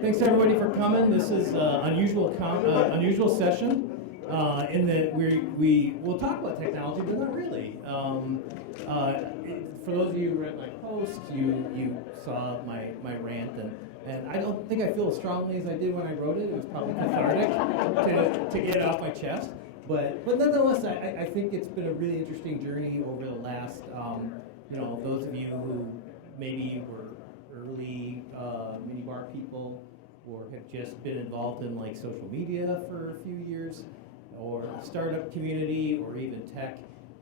Thanks everybody for coming. This is unusual session in that we will talk about technology, but not really. For those of you who read my post, you saw my rant, and I don't think I feel as strongly as I did when I wrote it. It was probably cathartic to get it off my chest. But nonetheless, I think it's been a really interesting journey over the last, those of you who maybe were early minibar people, or have just been involved in like social media for a few years, or startup community, or even tech,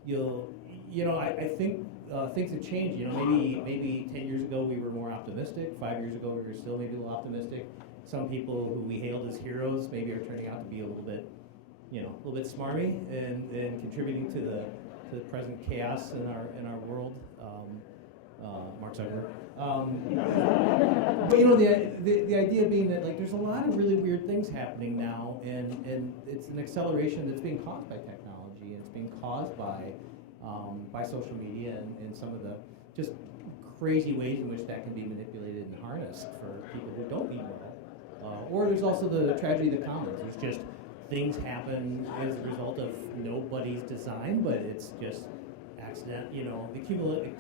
I think things have changed. Maybe 10 years ago we were more optimistic. 5 years ago we were still maybe a little optimistic. Some people who we hailed as heroes maybe are turning out to be a little bit smarmy and contributing to the present chaos in our world. Mark Zuckerberg. But the idea being that like there's a lot of really weird things happening now, and it's an acceleration that's being caused by technology, and it's being caused by social media and some of the just crazy ways in which that can be manipulated and harnessed for people who don't mean well. Or there's also the tragedy of the commons. There's just things happen as a result of nobody's design, but it's just accident, the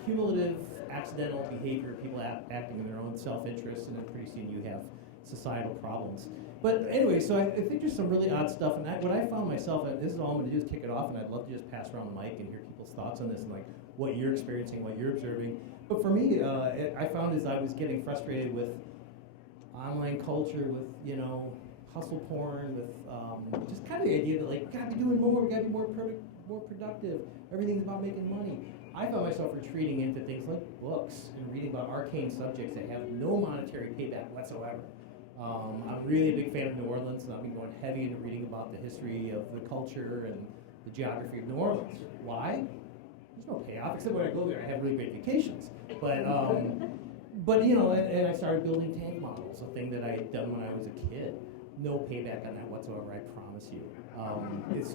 cumulative accidental behavior of people acting in their own self-interest, and then pretty soon you have societal problems. But anyway, so I think there's some really odd stuff, and what I found myself, and this is all I'm going to do is kick it off, and I'd love to just pass around the mic and hear people's thoughts on this and like what you're experiencing, what you're observing. But for me, I found as I was getting frustrated with online culture, with hustle porn, with just kind of the idea that like gotta be doing more, we gotta be more productive. Everything's about making money. I found myself retreating into things like books and reading about arcane subjects that have no monetary payback whatsoever. I'm really a big fan of New Orleans, and I've been going heavy into reading about the history of the culture and the geography of New Orleans. Why? There's no payoff, except when I go there, I have really great vacations. But and I started building tank models, a thing that I had done when I was a kid. No payback on that whatsoever, I promise you.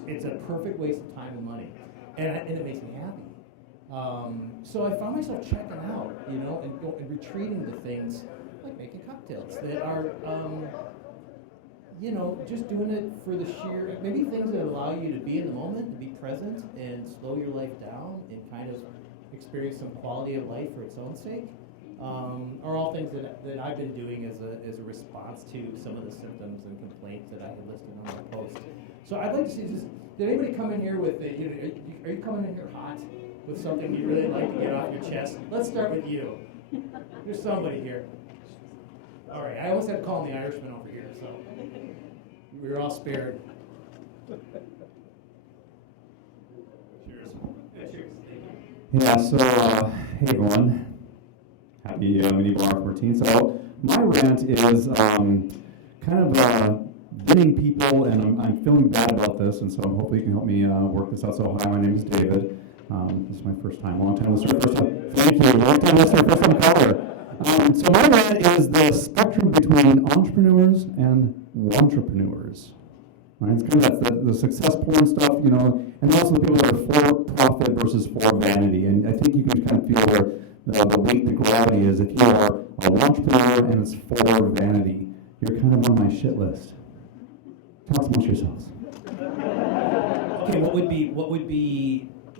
It's a perfect waste of time and money, and it makes me happy. So I found myself checking out, and retreating to things like making cocktails that are, just doing it for the sheer, maybe things that allow you to be in the moment, to be present, and slow your life down, and kind of experience some quality of life for its own sake. Are all things that I've been doing as a response to some of the symptoms and complaints that I had listed on my post. So I'd like to see this. Did anybody come in here with are you coming in here hot with something you'd really like to get off your chest? Let's start with you. There's somebody here. All right, I almost had to call the Irishman over here, so we were all spared. Cheers. Yeah, cheers. Yeah, so, hey everyone. Happy Minibar 14. So, my rant is kind of getting people, and I'm feeling bad about this, and so hopefully you can help me work this out. So, hi, my name is David. This is my first time, long time listener, first time. Thank you, long time listener, first time caller. So, my rant is the spectrum between entrepreneurs and wantrepreneurs. Right? It's kind of the success porn stuff, and also the people that are for profit versus for vanity. And I think you can kind of feel where the weight, the gravity is. If you are a entrepreneur and it's for vanity, you're kind of on my shit list. Talk amongst yourselves. Okay,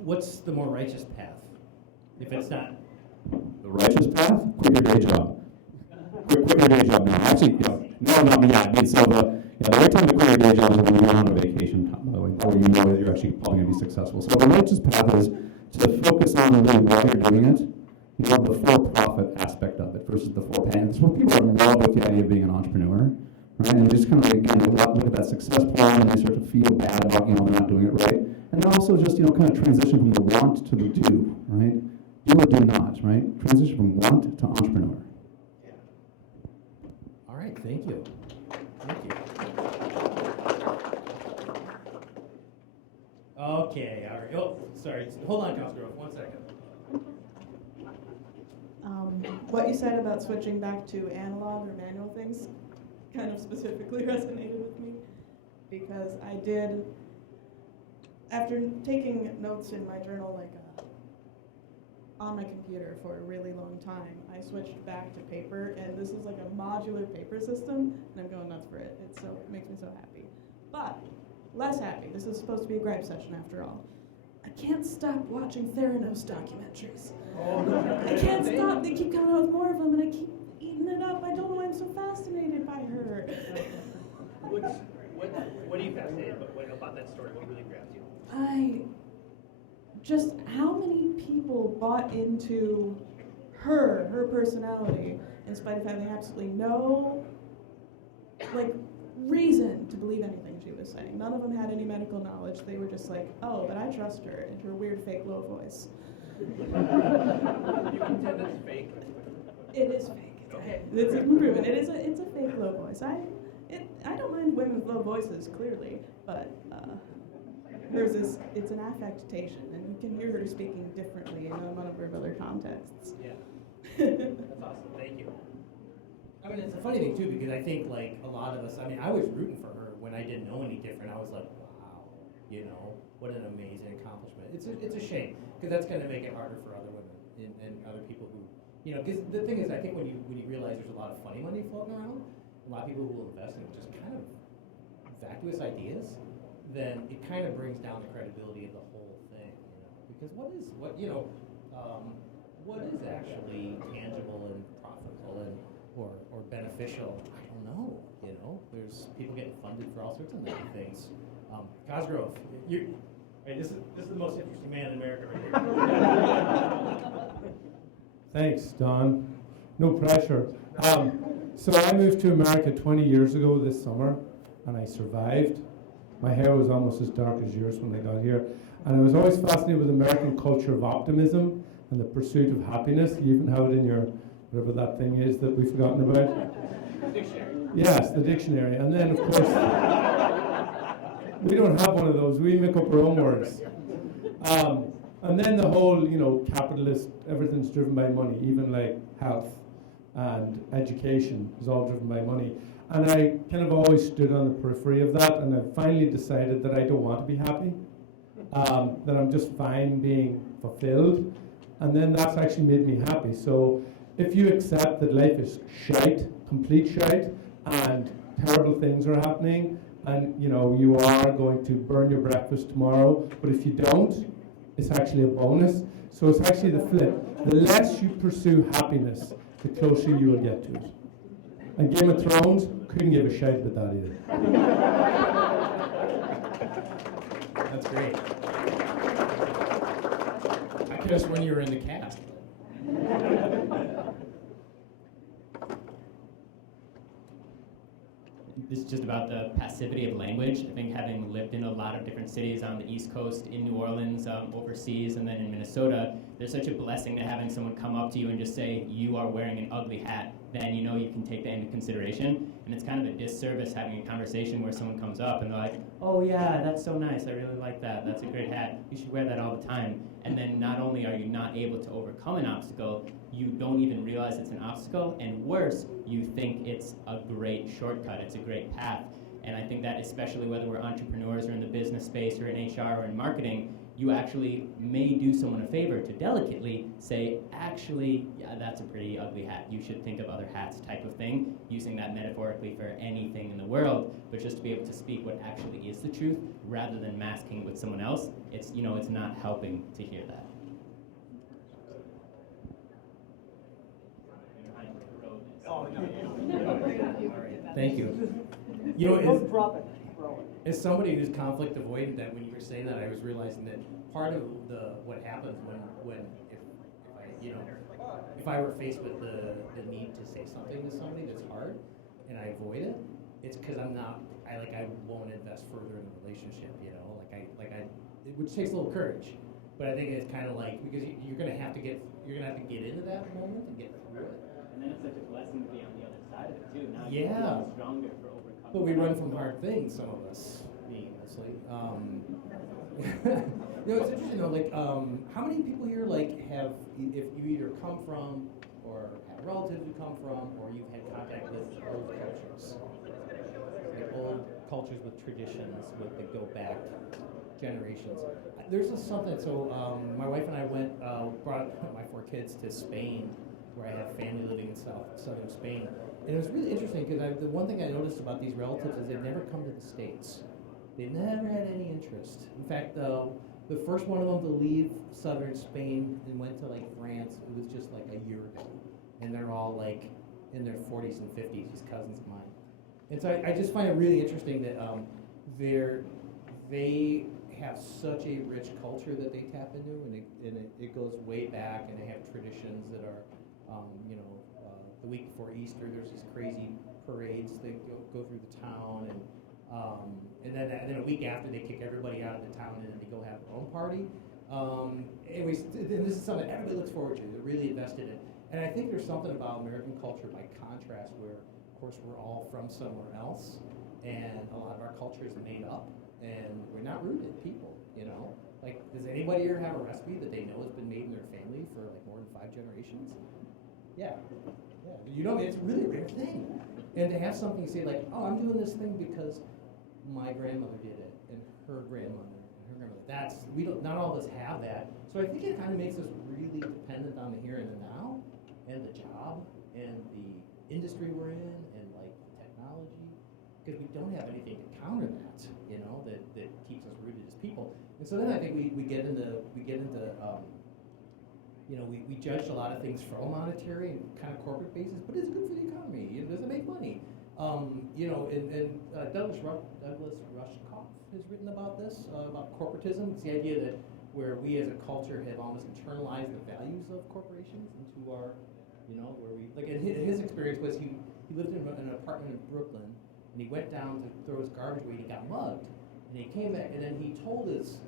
what's the more righteous path? If it's not the righteous path, quit your day job. Quit your day job now. Actually, no, not me yet. I mean, so the right time to quit your day job is when you're on a vacation, by the way, or you know that you're actually probably going to be successful. So the righteous path is to focus on really why you're doing it. The for-profit aspect of it versus the for-pay. It's what people are in love with the idea of being an entrepreneur, right? And just kind of like, look at that success plan, and they start to feel bad about, they're not doing it right. And then also just, kind of transition from the want to the do, right? Do or do not, right? Transition from want to entrepreneur. All right, thank you. Okay, all right. Oh, sorry. Hold on, Councilor. 1 second. What you said about switching back to analog or manual things kind of specifically resonated with me, because I did, after taking notes in my journal like on my computer for a really long time. I switched back to paper, and this is like a modular paper system, and I'm going nuts for it. It makes me so happy. But less happy. This is supposed to be a gripe session after all. I can't stop watching Theranos documentaries. I can't stop. They keep coming out with more of them, and I keep eating it up. I don't know why I'm so fascinated by her. What are you fascinated about that story? What really grabs you? How many people bought into her personality, in spite of having absolutely no, reason to believe anything she was saying. None of them had any medical knowledge. They were just like, oh, but I trust her, and her weird fake low voice. You contend it's fake? It is fake. Okay. It's even proven. It's a fake low voice. I don't mind women with low voices, clearly, but hers it's an affectation, and you can hear her speaking differently in a number of other contexts. Yeah. That's awesome. Thank you. I mean, it's a funny thing too, because I think like a lot of us, I mean, I was rooting for her when I didn't know any different. I was like, wow, what an amazing accomplishment. It's a shame, because that's going to make it harder for other women and other people who, because the thing is, I think when you realize there's a lot of funny money floating around, a lot of people who will invest in just kind of vacuous ideas, then it kind of brings down the credibility of the whole thing, because what is actually tangible and profitable and or beneficial? I don't know. There's people getting funded for all sorts of different things. Cosgrove, this is the most interesting man in America right here. Thanks, Don. No pressure. So I moved to America 20 years ago this summer, and I survived. My hair was almost as dark as yours when I got here. And I was always fascinated with American culture of optimism and the pursuit of happiness. You even have it in your, whatever that thing is that we've forgotten about. Dictionary. Yes, the dictionary. And then, of course, we don't have one of those. We make up our own words. And then the whole, capitalist, everything's driven by money, even like health and education is all driven by money. And I kind of always stood on the periphery of that, and I finally decided that I don't want to be happy, that I'm just fine being fulfilled, and then that's actually made me happy. So if you accept that life is shite, complete shite, and terrible things are happening, and you are going to burn your breakfast tomorrow, but if you don't, it's actually a bonus. So it's actually the flip. The less you pursue happiness, the closer you will get to it. And Game of Thrones, couldn't give a shite about that either. That's great. I could have sworn you were in the cast. This is just about the passivity of language. I think having lived in a lot of different cities on the East Coast, in New Orleans, overseas, and then in Minnesota, there's such a blessing to having someone come up to you and just say, you are wearing an ugly hat. Then you can take that into consideration. And it's kind of a disservice having a conversation where someone comes up and they're like, oh yeah, that's so nice, I really like that, that's a great hat, you should wear that all the time. And then not only are you not able to overcome an obstacle, you don't even realize it's an obstacle, and worse, you think it's a great shortcut, it's a great path. And I think that especially whether we're entrepreneurs or in the business space or in HR or in marketing, you actually may do someone a favor to delicately say, actually, yeah, that's a pretty ugly hat. You should think of other hats type of thing, using that metaphorically for anything in the world, but just to be able to speak what actually is the truth rather than masking it with someone else, it's not helping to hear that. Oh, no. Thank you. As somebody who's conflict avoidant, that when you were saying that, I was realizing that part of what happens when if I were faced with the need to say something to somebody that's hard and I avoid it, it's because I won't invest further in the relationship, which takes a little courage. But I think it's kind of like, because you're gonna have to get into that moment and get through it. And then it's such a blessing to be on the other side of it too. Now Yeah. you're stronger for overcoming. But we run from hard things, some of us, me mostly. It's interesting though, how many people here have, if you either come from or have relatives who come from, or you've had contact with old cultures? Like old cultures with traditions that go back generations. There's just something, so my wife and I brought my 4 kids to Spain, where I have family living in southern Spain. And it was really interesting because the one thing I noticed about these relatives is they've never come to the States. They've never had any interest. In fact, the first one of them to leave southern Spain and went to like France, it was just like a year ago. And they're all like in their 40s and 50s, these cousins of mine. And so I just find it really interesting that they have such a rich culture that they tap into, and it goes way back, and they have traditions that are, the week before Easter, there's these crazy parades that go through the town, and then a week after, they kick everybody out of the town, and then they go have their own party. Anyways, and this is something everybody looks forward to. They're really invested in. And I think there's something about American culture by contrast where, of course, we're all from somewhere else, and a lot of our culture is made up, and we're not rooted people, you know? Like, does anybody here have a recipe that they know has been made in their family for like more than 5 generations? Yeah. You know, it's a really rare thing. And to have something say like, oh, I'm doing this thing because my grandmother did it, and her grandmother, and her grandmother. Not all of us have that. So I think it kind of makes us really dependent on the here and the now, and the job, and the industry we're in, and like technology, because we don't have anything to counter that, you know, that keeps us rooted as people. And so then I think we get into we judge a lot of things from a monetary and kind of corporate basis, but it's good for the economy. Does it make money? Douglas Rushkoff has written about this, about corporatism. It's the idea that where we as a culture have almost internalized the values of corporations into our, where we, like his experience was he lived in an apartment in Brooklyn, and he went down to throw his garbage away, and he got mugged. And he came back, and then he told his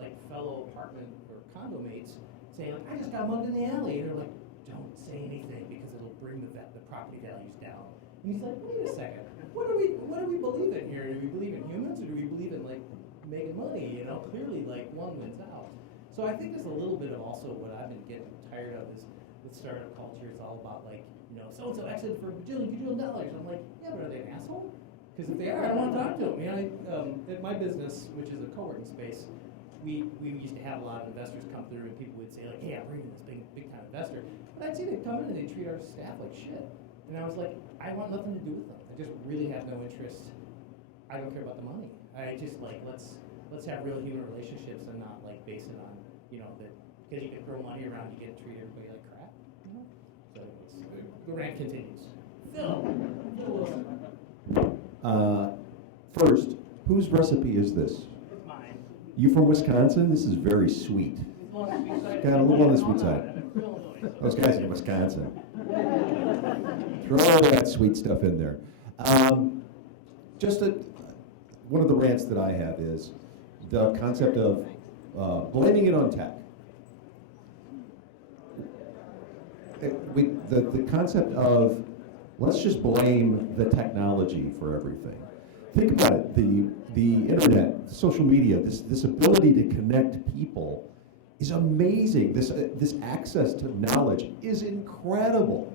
like fellow apartment or condo mates, saying, like, I just got mugged in the alley. And they're like, don't say anything because it'll bring the property values down. And he's like, wait a second, what do we believe in here? Do we believe in humans, or do we believe in like making money? Clearly like one wins out. So I think there's a little bit of also what I've been getting tired of is with startup culture. It's all about like, so and so exited for a bajillion dollars. I'm like, yeah, but are they an asshole? Because if they are, I don't want to talk to them. At my business, which is a co-working space, we used to have a lot of investors come through, and people would say like, hey, I'm bringing this big time investor. But I'd see they come in and they treat our staff like shit. And I was like, I want nothing to do with them. I just really have no interest. I don't care about the money. I just like, let's have real human relationships and not like base it on, that because you can throw money around, you get to treat everybody like crap. So the rant continues. Phil Wilson. First, whose recipe is this? It's mine. You from Wisconsin? This is very sweet. Got Got a little on the sweet side. Those guys in Wisconsin. Throw all that sweet stuff in there. One of the rants that I have is the concept of blaming it on tech. The concept of let's just blame the technology for everything. Think about it. The internet, social media, this ability to connect people is amazing. This access to knowledge is incredible.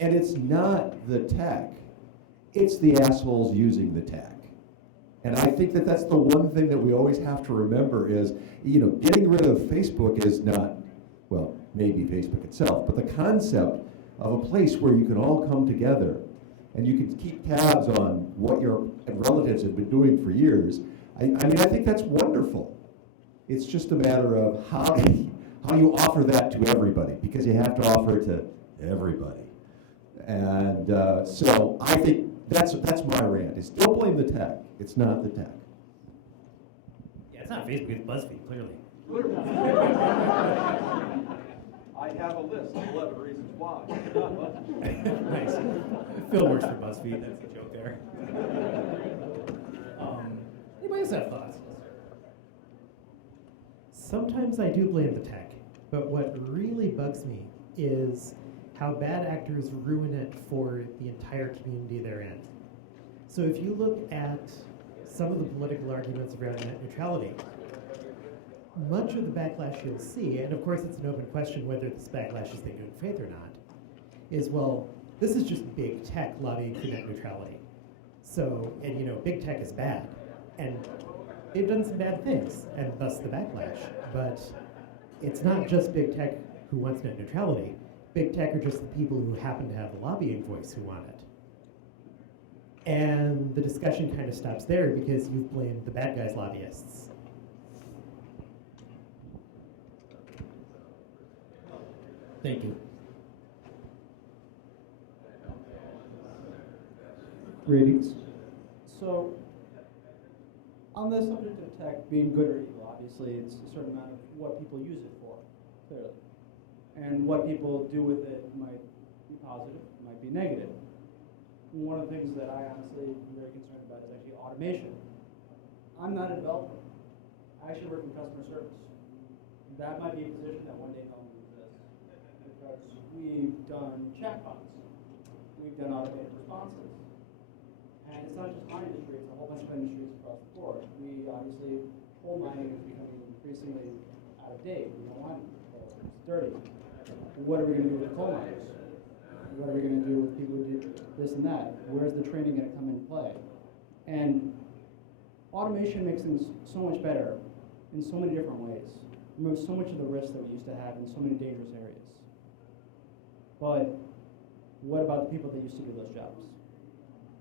And it's not the tech, it's the assholes using the tech. And I think that's the one thing that we always have to remember is, getting rid of Facebook is not, well, maybe Facebook itself, but the concept of a place where you can all come together and you can keep tabs on what your relatives have been doing for years. I think that's wonderful. It's just a matter of how you offer that to everybody, because you have to offer it to everybody. And so I think that's my rant, is don't blame the tech. It's not the tech. Yeah, it's not Facebook, it's BuzzFeed, clearly. I have a list of 11 reasons why. Not much. Nice. Phil works for BuzzFeed. That's the joke there. Anybody else have thoughts? Sometimes I do blame the tech, but what really bugs me is how bad actors ruin it for the entire community they're in. So if you look at some of the political arguments around net neutrality, much of the backlash you'll see, and of course it's an open question whether this backlash is in good faith or not, is, well, this is just big tech lobbying for net neutrality. So, and big tech is bad. And they've done some bad things, and thus the backlash. But it's not just big tech who wants net neutrality. Big tech are just the people who happen to have a lobbying voice who want it. And the discussion kind of stops there because you've blamed the bad guys' lobbyists. Thank you. Greetings. So, on the subject of tech being good or evil, obviously it's a certain amount of what people use it for, clearly. And what people do with it might be positive, might be negative. One of the things that I honestly am very concerned about is actually automation. I'm not a developer. I actually work in customer service. That might be a position that one day no longer exists because we've done chatbots. We've done automated responses. And it's not just my industry, it's a whole bunch of industries across the board. We obviously, coal mining is becoming increasingly out of date. We don't want it. It's dirty. What are we going to do with the coal miners? What are we going to do with people who do this and that? Where's the training going to come into play? And automation makes things so much better in so many different ways. Removes so much of the risk that we used to have in so many dangerous areas. But what about the people that used to do those jobs?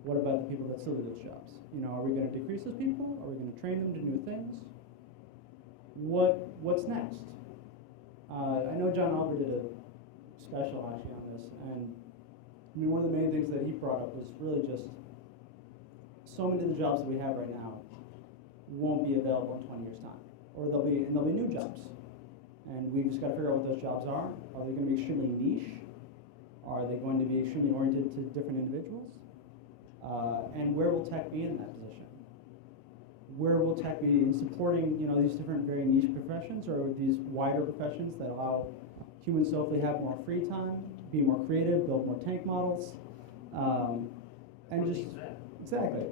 What about the people that still do those jobs? You know, are we going to decrease those people? Are we going to train them to new things? What's next? I know John Albert did a special actually on this, and I mean one of the main things that he brought up was really just so many of the jobs that we have right now won't be available in 20 years' time, or there'll be new jobs, and we just got to figure out what those jobs are. Are they going to be extremely niche? Are they going to be extremely oriented to different individuals? And where will tech be in that position? Where will tech be in supporting, you know, these different very niche professions, or these wider professions that allow humans to hopefully have more free time, be more creative, build more tank models, and just exactly,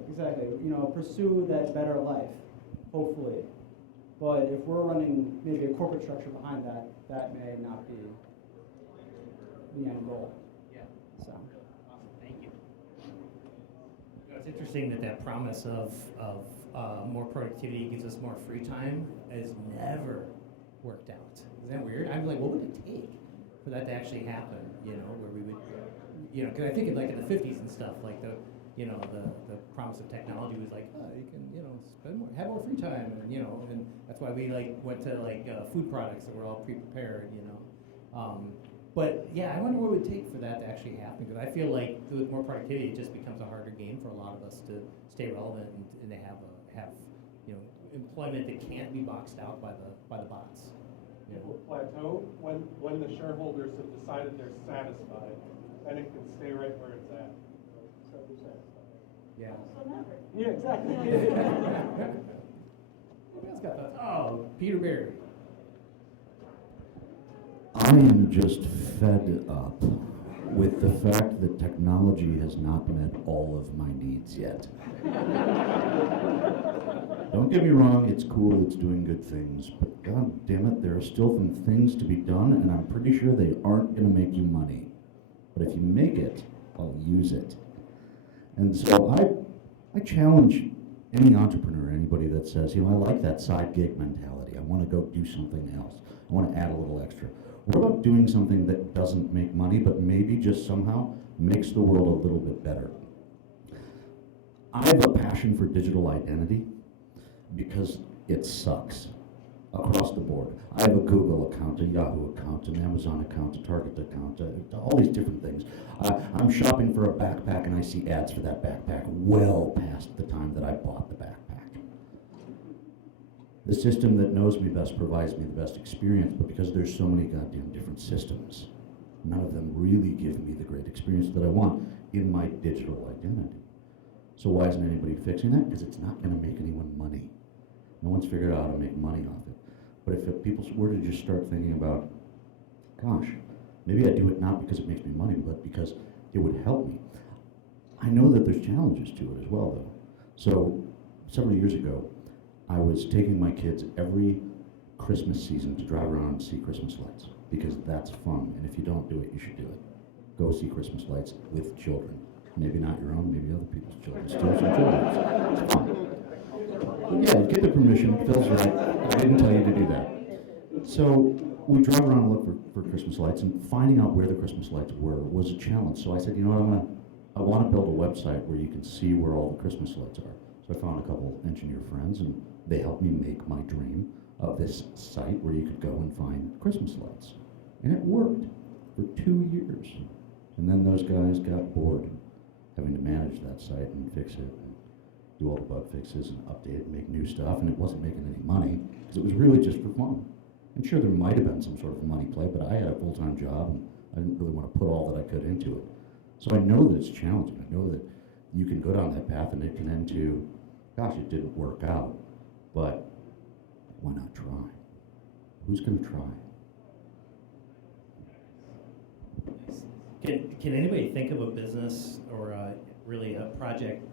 you know, pursue that better life, hopefully. But if we're running maybe a corporate structure behind that, that may not be the end goal. Yeah. So. Thank you. It's interesting that promise of more productivity gives us more free time has never worked out. Isn't that weird? I'm like, what would it take for that to actually happen? You know, where we would, you know, because I think in like in the 50s and stuff, like the promise of technology was like, oh, you can, you know, have more free time, and you know, and that's why we like went to like food products that were all pre-prepared, you know. But yeah, I wonder what it would take for that to actually happen, because I feel like with more productivity, it just becomes a harder game for a lot of us to stay relevant and to have you know, employment that can't be boxed out by the bots. It will plateau when the shareholders have decided they're satisfied, and it can stay right where it's at. So they're satisfied. Yeah. Yeah, exactly. Who else got thoughts? Oh, Peter Berry. I am just fed up with the fact that technology has not met all of my needs yet. Don't get me wrong, it's cool, it's doing good things, but god damn it, there are still some things to be done, and I'm pretty sure they aren't going to make you money. But if you make it, I'll use it. And so I challenge any entrepreneur, anybody that says, you know, I like that side gig mentality, I want to go do something else, I want to add a little extra. What about doing something that doesn't make money, but maybe just somehow makes the world a little bit better? I have a passion for digital identity because it sucks across the board. I have a Google account, a Yahoo account, an Amazon account, a Target account, all these different things. I'm shopping for a backpack and I see ads for that backpack well past the time that I bought the backpack. The system that knows me best provides me the best experience, but because there's so many goddamn different systems, none of them really give me the great experience that I want in my digital identity. So why isn't anybody fixing that? Because it's not going to make anyone money. No one's figured out how to make money off it. But if people were to just start thinking about, gosh, maybe I do it not because it makes me money, but because it would help me. I know that there's challenges to it as well, though. So several years ago, I was taking my kids every Christmas season to drive around and see Christmas lights, because that's fun, and if you don't do it, you should do it. Go see Christmas lights with children. Maybe not your own, maybe other people's children. Still some children. It's fun. Yeah, get the permission. Phil's right. I didn't tell you to do that. So we drive around and look for Christmas lights, and finding out where the Christmas lights were was a challenge. So I said, you know what, I want to build a website where you can see where all the Christmas lights are. So I found a couple engineer friends, and they helped me make my dream of this site where you could go and find Christmas lights. And it worked for 2 years. And then those guys got bored having to manage that site and fix it and do all the bug fixes and update it and make new stuff, and it wasn't making any money because it was really just for fun. And sure, there might have been some sort of money play, but I had a full-time job and I didn't really want to put all that I could into it. So I know that it's challenging. I know that you can go down that path and it can end to, gosh, it didn't work out, but why not try? Who's going to try? Can anybody think of a business or really a project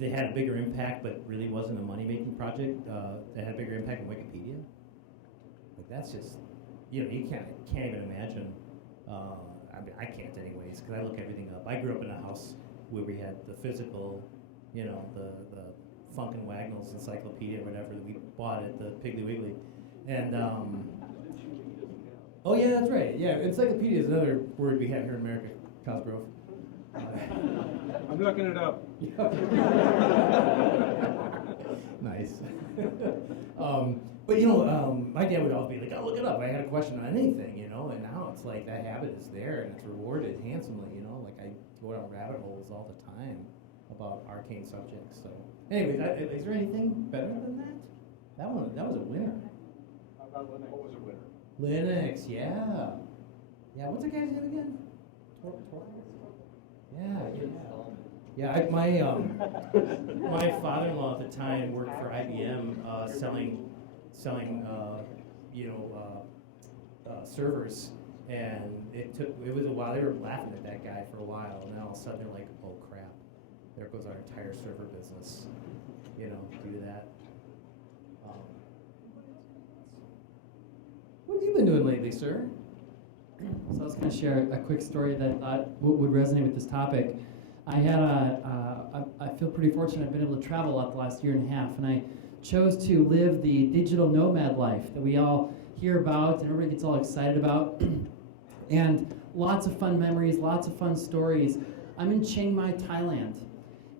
that had a bigger impact but really wasn't a money-making project that had a bigger impact than Wikipedia? Like that's just, you can't even imagine. I mean, I can't anyways, because I look everything up. I grew up in a house where we had the physical, the Funk and Wagnalls encyclopedia or whatever that we bought at the Piggly Wiggly. And, oh yeah, that's right. Yeah, encyclopedia is another word we have here in America, Cosgrove. I'm looking it up. Nice. But my dad would always be like, "Oh, look it up. I had a question on anything," And now it's like that habit is there and it's rewarded handsomely. Like I go down rabbit holes all the time about arcane subjects. So, anyways, is there anything better than that? That was a winner. How about Linux? What was a winner? Linux, yeah. Yeah, what's the guy's name again? Yeah. My father-in-law at the time worked for IBM, selling servers, and it was a while. They were laughing at that guy for a while, and then all of a sudden they're like, "Oh crap, there goes our entire server business." Due to that. What have you been doing lately, sir? So I was going to share a quick story that I thought would resonate with this topic. I feel pretty fortunate. I've been able to travel a lot the last year and a half, and I chose to live the digital nomad life that we all hear about and everybody gets all excited about. And lots of fun memories, lots of fun stories. I'm in Chiang Mai, Thailand,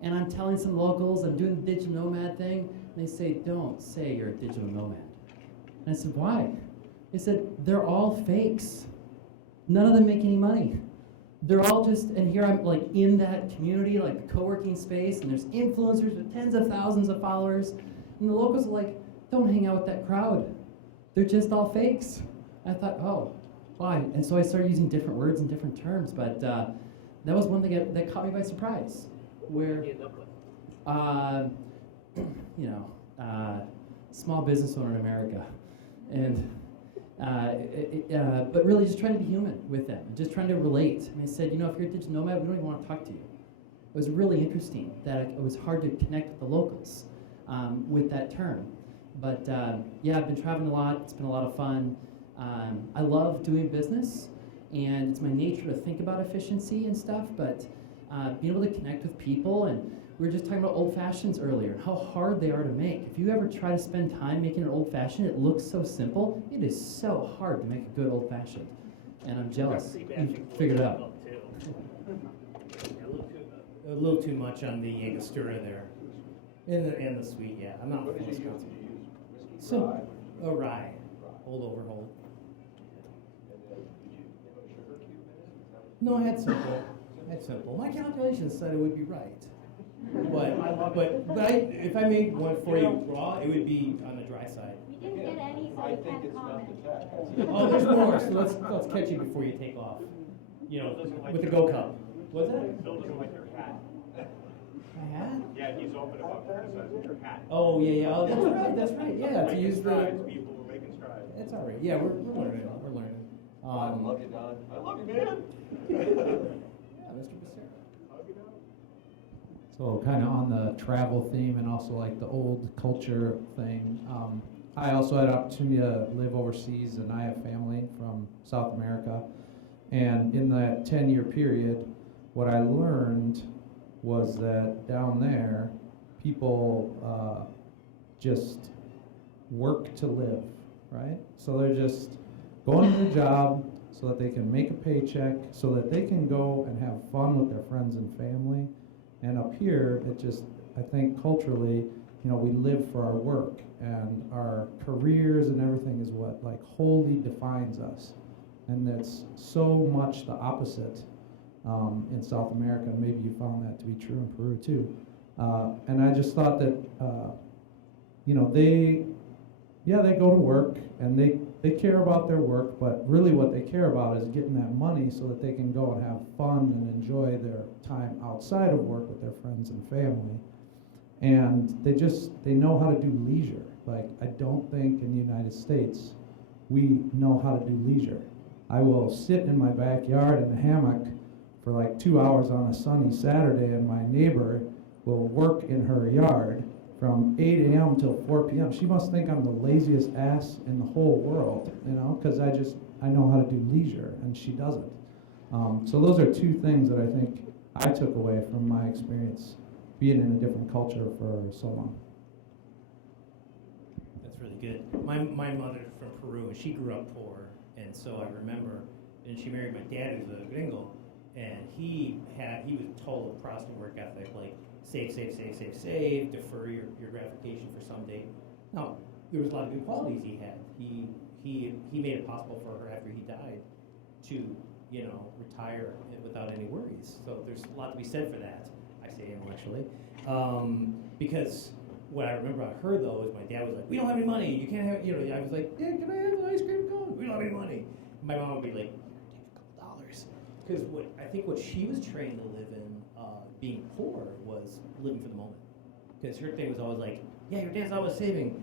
and I'm telling some locals I'm doing the digital nomad thing, and they say, "Don't say you're a digital nomad." And I said, "Why?" They said, "They're all fakes. None of them make any money. They're all just," and here I'm like in that community, like the co-working space, and there's influencers with tens of thousands of followers, and the locals are like, "Don't hang out with that crowd. They're just all fakes." I thought, oh, why? And so I started using different words and different terms, but that was one thing that caught me by surprise, where, small business owner in America, and but really just trying to be human with them, just trying to relate. And I said, if you're a digital nomad, we don't even want to talk to you. It was really interesting that it was hard to connect with the locals with that term. But I've been traveling a lot. It's been a lot of fun. I love doing business, and it's my nature to think about efficiency and stuff, but being able to connect with people, and we were just talking about old fashions earlier and how hard they are to make. If you ever try to spend time making an old fashioned, it looks so simple. It is so hard to make a good old fashioned, and I'm jealous. You figured it out. A little too much on the Angostura there, and the sweet. Yeah, I'm not. What did you use? So, a rye, old overhold. No, I had simple. My calculations said it would be right. But if I made one for you raw, it would be on the dry side. We didn't get any, so we can't comment. Oh, there's more. So let's catch you before you take off. With the Go Cup. What's that? Bill doesn't like your hat. My hat? Yeah, he's open about criticizing your hat. Oh yeah. Oh, that's right. Yeah, to use strides, people were making strides. That's all right. Yeah, we're learning. I love you, Don. I love you, man. Yeah, Mr. Becerra. So kind of on the travel theme and also like the old culture thing, I also had an opportunity to live overseas, and I have family from South America. And in that 10-year period, what I learned was that down there, people just work to live, right? So they're just going to their job so that they can make a paycheck, so that they can go and have fun with their friends and family. And up here, it just, I think culturally, you know, we live for our work, and our careers and everything is what like wholly defines us. And that's so much the opposite in South America. Maybe you found that to be true in Peru too. And I just thought that, you know, they go to work and they care about their work, but really what they care about is getting that money so that they can go and have fun and enjoy their time outside of work with their friends and family. And they know how to do leisure. Like, I don't think in the United States we know how to do leisure. I will sit in my backyard in a hammock for like 2 hours on a sunny Saturday, and my neighbor will work in her yard from 8 a.m. till 4 p.m. She must think I'm the laziest ass in the whole world, you know, because I know how to do leisure, and she doesn't. So those are two things that I think I took away from my experience being in a different culture for so long. That's really good. My mother's from Peru, and she grew up poor, and so I remember, and she married my dad, who's a gringo, and he was told across the work ethic, like, save, defer your gratification for someday. Now, there was a lot of good qualities he had. He made it possible for her after he died to, you know, retire without any worries. So there's a lot to be said for that, I say intellectually. Because what I remember about her, though, is my dad was like, we don't have any money, you can't have, you know, I was like, yeah, can I have an ice cream cone? We don't have any money. My mom would be like, take a couple dollars. Because I think what she was trained to live in, being poor, was living for the moment. Because her thing was always like, yeah, your dad's always saving,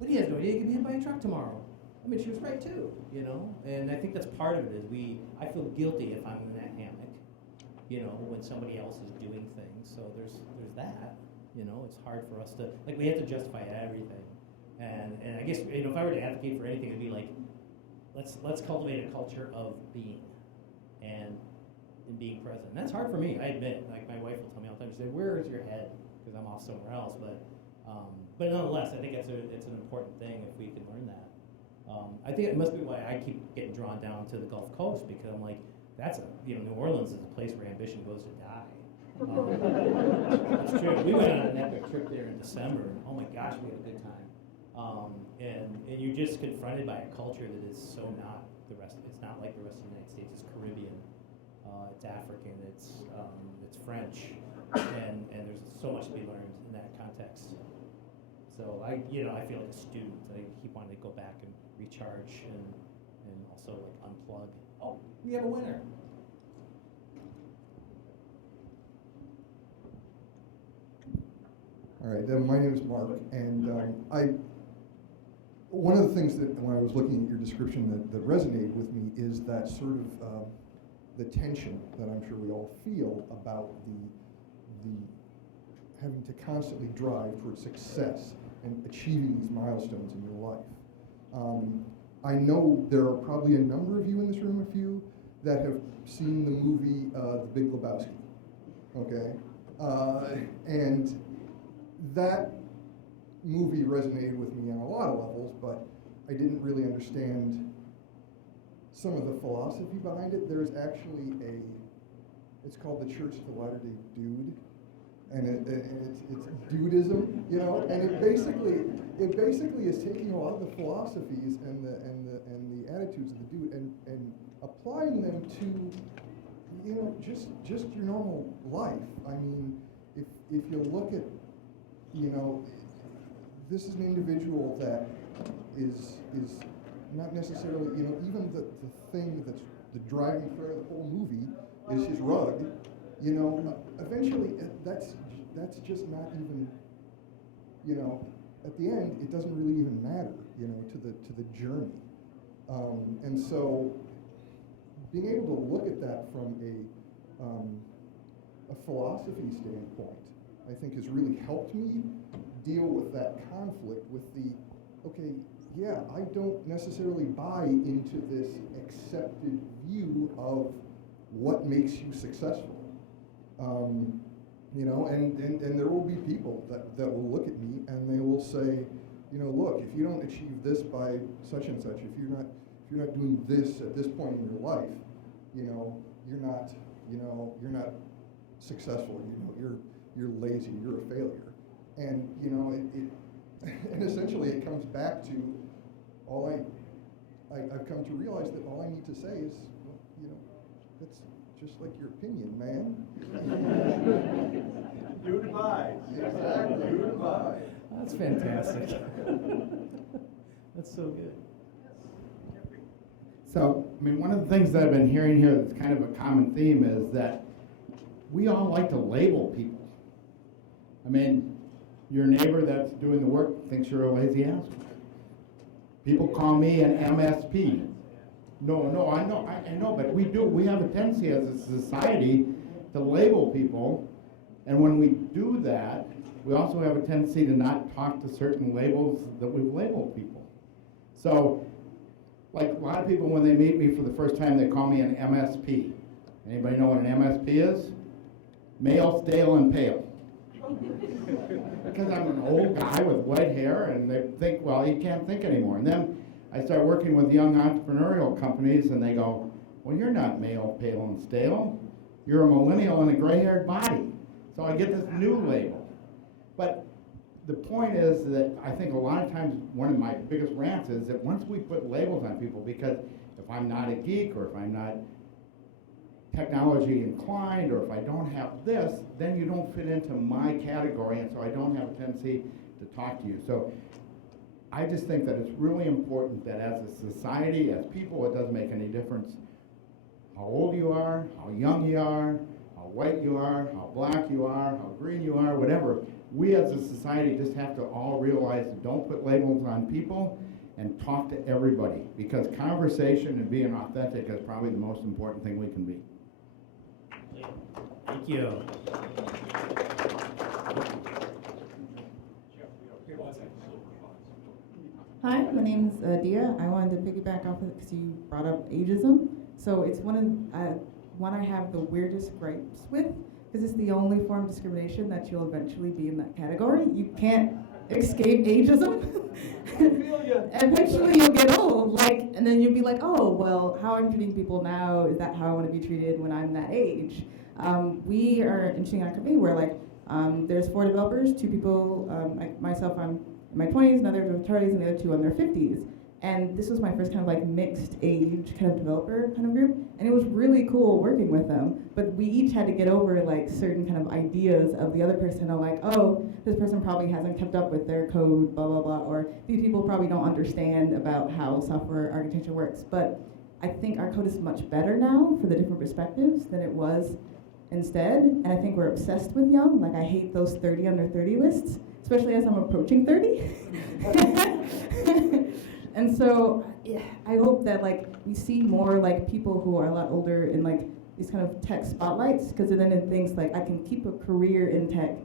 but he has no idea he could be hit by a truck tomorrow. I mean, she was right too, you know? And I think that's part of it, is I feel guilty if I'm in that hammock, you know, when somebody else is doing things. So there's that, you know, it's hard for us to, like, we have to justify everything. And I guess, you know, if I were to advocate for anything, it'd be like, let's cultivate a culture of being and being present. And that's hard for me, I admit. Like, my wife will tell me all the time, she said, where is your head? Because I'm off somewhere else. But nonetheless, I think it's an important thing if we can learn that. I think it must be why I keep getting drawn down to the Gulf Coast, because I'm like, New Orleans is a place where ambition goes to die. That's true. We went on an epic trip there in December, and oh my gosh, we had a good time. And you're just confronted by a culture that is so not the rest. It's not like the rest of the United States. It's Caribbean, it's African, it's French, and there's so much to be learned in that context. So I feel like a student. I keep wanting to go back and recharge and also like unplug. Oh, we have a winner. All right, my name is Mark, and one of the things that when I was looking at your description that resonated with me is that sort of the tension that I'm sure we all feel about the having to constantly drive towards success and achieving these milestones in your life. I know there are probably a number of you in this room, a few, that have seen the movie The Big Lebowski, okay? And that movie resonated with me on a lot of levels, but I didn't really understand some of the philosophy behind it. There's actually it's called the Church of the Latter-day Dude, and it's dudism, you know, and it basically is taking a lot of the philosophies and the attitudes of the dude and applying them to, you know, just your normal life. I mean, if you look at, you know, this is an individual that is not necessarily, you know, even the thing that's the driving thread of the whole movie is his rug. You know, eventually that's just not even, you know, at the end it doesn't really even matter, you know, to the journey. And so being able to look at that from a philosophy standpoint, I think has really helped me deal with that conflict with okay, yeah, I don't necessarily buy into this accepted view of what makes you successful. You know, and there will be people that will look at me and they will say, you know, look, if you don't achieve this by such and such, if you're not doing this at this point in your life, you know, you're not successful. You know, you're lazy. You're a failure. And you know, and essentially it comes back to I've come to realize that all I need to say is, well, you know, that's just like your opinion, man. Do divide. Exactly. Do divide. That's fantastic. That's so good. So, I mean, one of the things that I've been hearing here that's kind of a common theme is that we all like to label people. I mean, your neighbor that's doing the work thinks you're a lazy asshole. People call me an MSP. No, I know, but we have a tendency as a society to label people, and when we do that, we also have a tendency to not talk to certain labels that we've labeled people. So, like a lot of people, when they meet me for the first time, they call me an MSP. Anybody know what an MSP is? Male, stale, and pale. Because I'm an old guy with white hair, and they think, well, you can't think anymore. And then I start working with young entrepreneurial companies, and they go, well, you're not male, pale, and stale. You're a millennial in a gray-haired body. So I get this new label. But the point is that I think a lot of times one of my biggest rants is that once we put labels on people, because if I'm not a geek or if I'm not technology inclined or if I don't have this, then you don't fit into my category, and so I don't have a tendency to talk to you. So I just think that it's really important that as a society, as people, it doesn't make any difference how old you are, how young you are, how white you are, how black you are, how green you are, whatever. We as a society just have to all realize that don't put labels on people and talk to everybody, because conversation and being authentic is probably the most important thing we can be. Thank you. Hi, my name's Dia. I wanted to piggyback off of it because you brought up ageism. So it's one I have the weirdest gripes with, because it's the only form of discrimination that you'll eventually be in that category. You can't escape ageism. Eventually you'll get old, and then you'll be like, oh, well, how I'm treating people now, is that how I want to be treated when I'm that age? We are an interesting company where there's 4 developers, 2 people, myself, I'm in my 20s, another in their 30s, and the other 2 in their 50s. And this was my first kind of mixed age kind of developer kind of group, and it was really cool working with them. But we each had to get over certain kind of ideas of the other person, oh, this person probably hasn't kept up with their code, blah blah blah, or these people probably don't understand about how software architecture works. But I think our code is much better now for the different perspectives than it was instead, and I think we're obsessed with young. I hate those 30 under 30 lists, especially as I'm approaching 30. And so I hope that we see more people who are a lot older in these kind of tech spotlights, because then it thinks I can keep a career in tech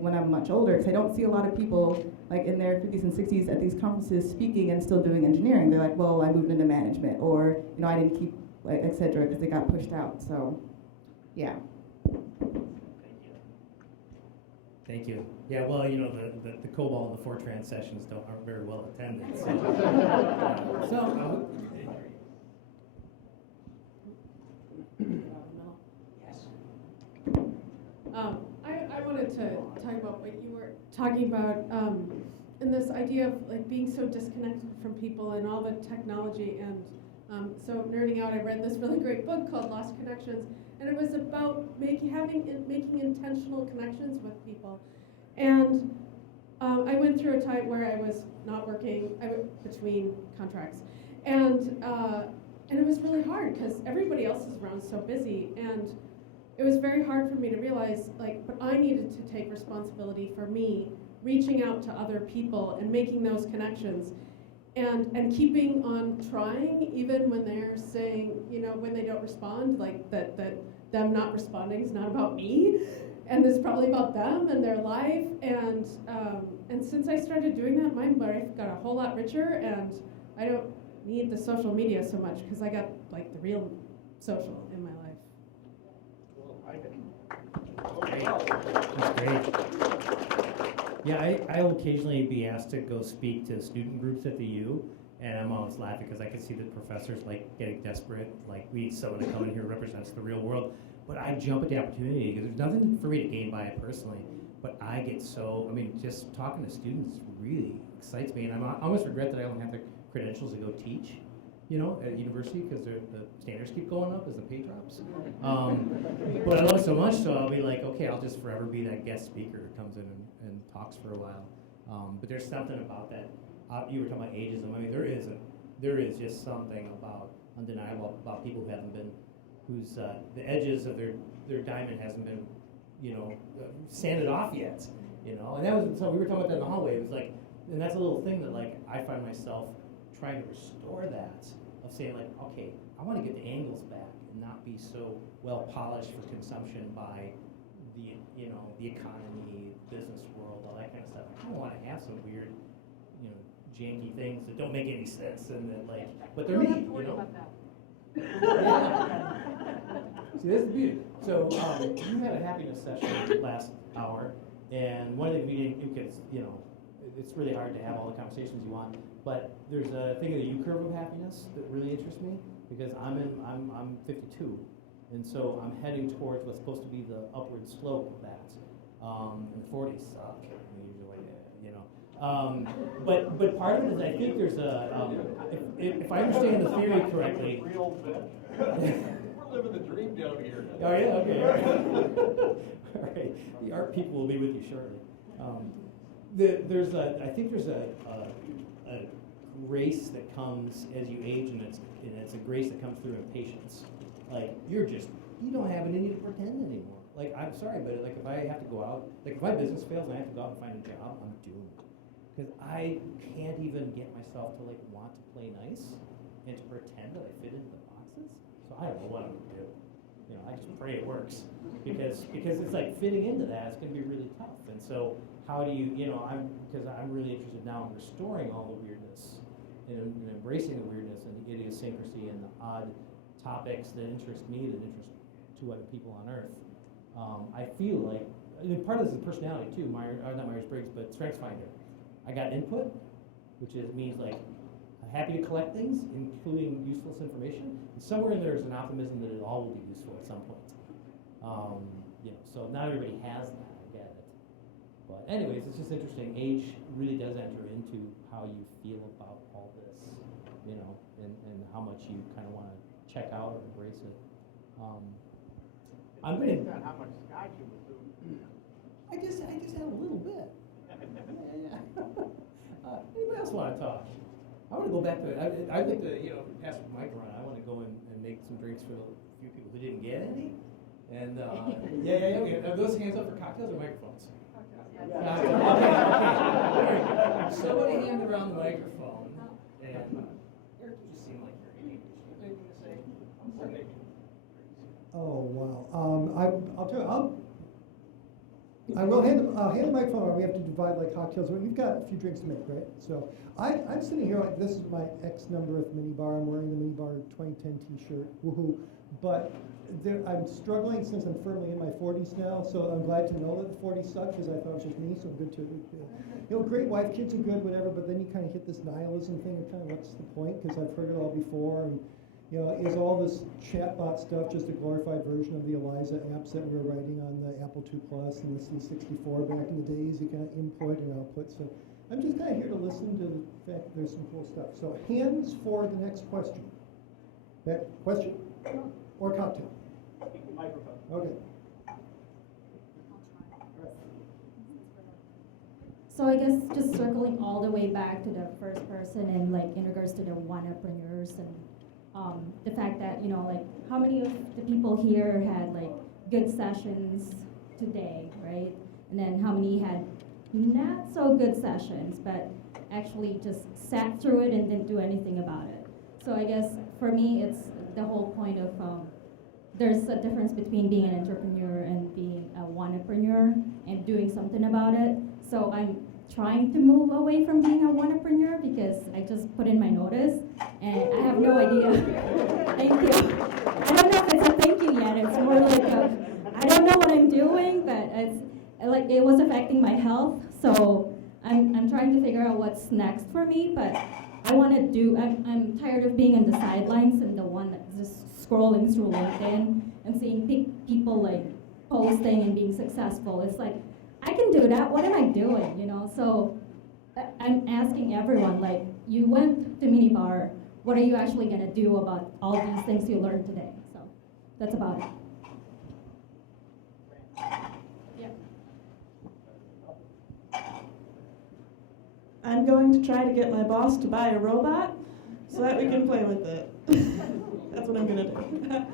when I'm much older, because I don't see a lot of people in their 50s and 60s at these conferences speaking and still doing engineering. They're like, well, I moved into management, or I didn't keep et cetera, because they got pushed out. So yeah. Thank you. Yeah, well, the COBOL and the Fortran sessions aren't very well attended. I wanted to talk about what you were talking about, and this idea of being so disconnected from people and all the technology. And so nerding out, I read this really great book called Lost Connections, and it was about making intentional connections with people. And I went through a time where I was not working, between contracts, and it was really hard because everybody else is around so busy, and it was very hard for me to realize, but I needed to take responsibility for me reaching out to other people and making those connections, and keeping on trying even when they're saying, when they don't respond, that them not responding is not about me, and it's probably about them and their life. And since I started doing that, my life got a whole lot richer, and I don't need the social media so much because I got the real social in my life. Well, That's great. Yeah, I will occasionally be asked to go speak to student groups at the U, and I'm always laughing because I can see the professors like getting desperate, like we need someone to come in here who represents the real world. But I jump at the opportunity because there's nothing for me to gain by it personally. But I get so, I mean, just talking to students really excites me, and I almost regret that I don't have the credentials to go teach, you know, at university because the standards keep going up as the pay drops. But I love it so much, so I'll be like, okay, I'll just forever be that guest speaker who comes in and talks for a while. But there's something about that. You were talking about ageism. I mean, there is just something undeniable about people who haven't been, whose the edges of their diamond hasn't been, you know, sanded off yet. You know, and that was so we were talking about that in the hallway. It was like, and that's a little thing that like I find myself trying to restore that of saying like, okay, I want to get the angles back and not be so well polished for consumption by the, you know, the economy, business world, all that kind of stuff. I kind of want to have some weird, you know, janky things that don't make any sense and that like, but they're neat, you know. Yeah. See, this is the beauty. So you had a happiness session last hour, and one of the because you know it's really hard to have all the conversations you want. But there's a thing of the U curve of happiness that really interests me because I'm 52, and so I'm heading towards what's supposed to be the upward slope of that. And the 40s suck usually, you know. But part of it is I think there's a if I understand the theory correctly. We're living the dream down here. Oh yeah, okay. All right. The art people will be with you shortly. I think there's a grace that comes as you age, and it's a grace that comes through impatience. Like you don't have it in you to pretend anymore. Like I'm sorry, but like if I have to go out, like if my business fails and I have to go out and find a job, I'm doomed. Because I can't even get myself to like want to play nice and to pretend that I fit into the boxes. So I don't know what I'm gonna do. You know, I just pray it works because it's like fitting into that. It's gonna be really tough. And so how do you know? Because I'm really interested now in restoring all the weirdness and embracing the weirdness and the idiosyncrasy and the odd topics that interest me, that interest two other people on Earth. I feel like part of this is personality too. Not Myers-Briggs, but StrengthsFinder. I got input, which means like I'm happy to collect things, including useless information. And somewhere in there is an optimism that it all will be useful at some point. You know, so not everybody has that. I get it. But anyways, it's just interesting. Age really does enter into how you feel about all this, you know, and how much you kind of want to check out or embrace it. I'm going to. How much scotch you was doing? I just had a little bit. Anybody else want to talk? I want to go back to it. I'd like to, you know, pass the mic around. I want to go and make some drinks for the few people who didn't get any. And yeah. Are those hands up for cocktails or microphones? Okay. All right. Somebody hand around the microphone. And Eric, you just seem like you're eating. Do you have anything to say? Oh wow! I'll tell you. I will hand the microphone over. We have to divide like cocktails. But we've got a few drinks to make, right? So I'm sitting here like this is my X numberth minibar. I'm wearing the minibar 2010 T-shirt. Woohoo! But I'm struggling since I'm firmly in my 40s now. So I'm glad to know that the 40s suck because I thought it was just me. So good to, you know, great wife, kids are good, whatever. But then you kind of hit this nihilism thing. And kind of what's the point? Because I've heard it all before. And you know, is all this chatbot stuff just a glorified version of the ELIZA apps that we were writing on the Apple II Plus and the C64 back in the days? You can input and output. So I'm just kind of here to listen to the fact that there's some cool stuff. So hands for the next question. That question or cocktail? Microphone. Okay. So I guess just circling all the way back to the first person and like in regards to the one-upreneurs and the fact that, you know, like how many of the people here had like good sessions today, right? And then how many had not so good sessions, but actually just sat through it and didn't do anything about it. So I guess for me, it's the whole point of there's a difference between being an entrepreneur and being a one-upreneur and doing something about it. So I'm trying to move away from being a one-upreneur because I just put in my notice and I have no idea. Thank you. I don't know if it's a thank you yet. It's more like I don't know what I'm doing, next for me, but I want to do, I'm tired of being on the sidelines and the one that's just scrolling through LinkedIn and seeing people like posting and being successful. It's like, I can do that, what am I doing, you know? So I'm asking everyone, like, you went to Minibar, what are you actually gonna do about all these things you learned today? So that's about it. I'm going to try to get my boss to buy a robot so that we can play with it. That's what I'm gonna do.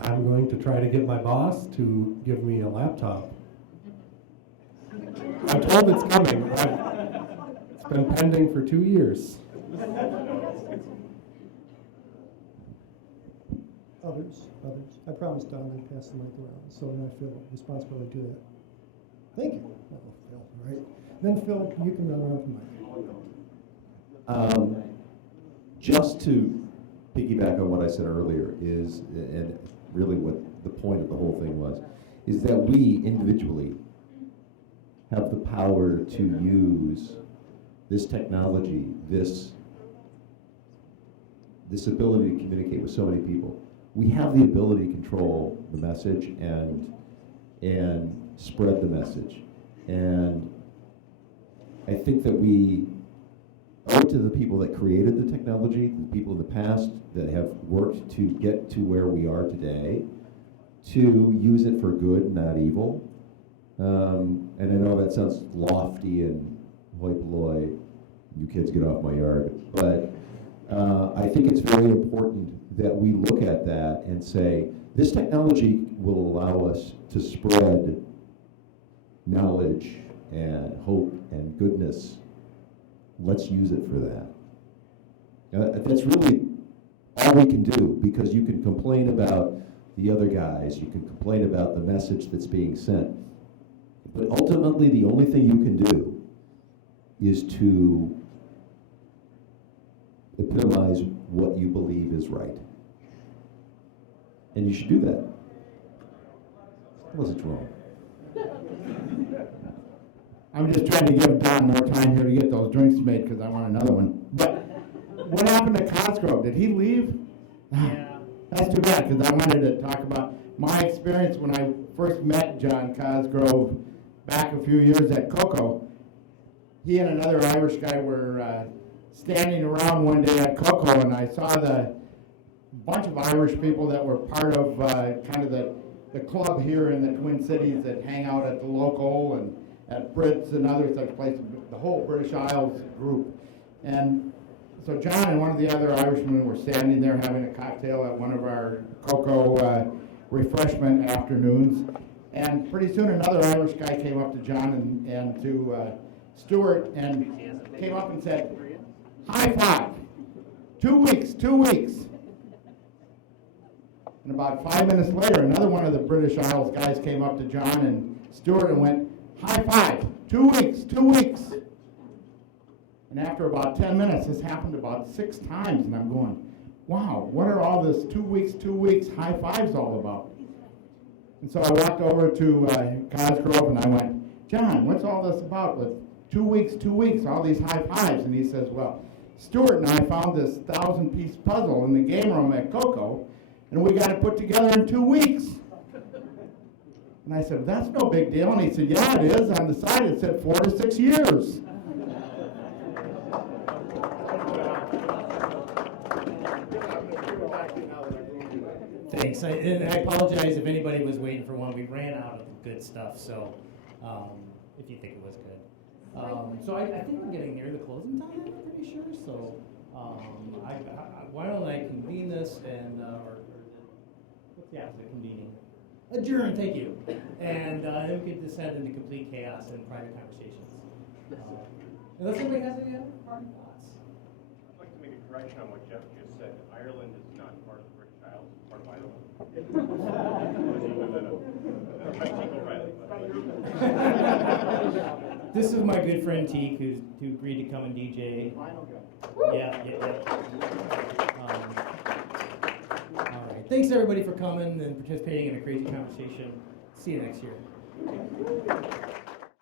I'm going to try to get my boss to give me a laptop. I'm told it's coming. It's been pending for 2 years. Others. I promised Don I'd pass the mic around, so now I feel responsible to do that. Thank you. Oh, Phil, all right. Then Phil, you can run around the mic. Just to piggyback on what I said earlier is, and really what the point of the whole thing was, is that we individually have the power to use this technology, this ability to communicate with so many people. We have the ability to control the message and spread the message. And I think that we owe it to the people that created the technology, the people in the past that have worked to get to where we are today, to use it for good, not evil. And I know that sounds lofty and hoi polloi, you kids get off my yard, but I think it's very important that we look at that and say, this technology will allow us to spread knowledge and hope and goodness. Let's use it for that. That's really all we can do, because you can complain about the other guys, you can complain about the message that's being sent, but ultimately the only thing you can do is to epitomize what you believe is right. And you should do that, unless it's wrong. I'm just trying to give Don more time here to get those drinks made because I want another one. But what happened to Cosgrove? Did he leave? Yeah. That's too bad, because I wanted to talk about my experience when I first met John Cosgrove back a few years at Cocoa. He and another Irish guy were standing around one day at Cocoa, and I saw the bunch of Irish people that were part of kind of the club here in the Twin Cities that hang out at the local and at Brits and other such places, the whole British Isles group. And so John and one of the other Irishmen were standing there having a cocktail at one of our Cocoa refreshment afternoons. And pretty soon another Irish guy came up to John and to Stuart and came up and said, "High five, 2 weeks, 2 weeks." And about 5 minutes later, another one of the British Isles guys came up to John and Stuart and went, "High five, 2 weeks, 2 weeks." And after about 10 minutes, this happened about 6 times, and I'm going, wow, what are all this 2 weeks, high fives all about? And so I walked over to Cosgrove and I went, "John, what's all this about with 2 weeks, all these high fives?" And he says, "Well, Stuart and I found this 1,000-piece puzzle in the game room at Cocoa, and we got it put together in 2 weeks. And I said, "That's no big deal." And he said, "Yeah, it is. On the side it said 4 to 6 years. Thanks. And I apologize if anybody was waiting for one. We ran out of the good stuff, so if you think it was good. So I think we're getting near the closing time, I'm pretty sure. So why don't I convene this and, or what's the opposite of convening? Adjourn, thank you. And then we can descend into complete chaos and private conversations. Unless anybody has any other parting thoughts. I'd like to make a correction on what Jeff just said. Ireland is not part of the British Isles, it's part of Ireland. This is my good friend Teek, who agreed to come and DJ. Yeah. All right. Thanks everybody for coming and participating in a crazy conversation. See you next year.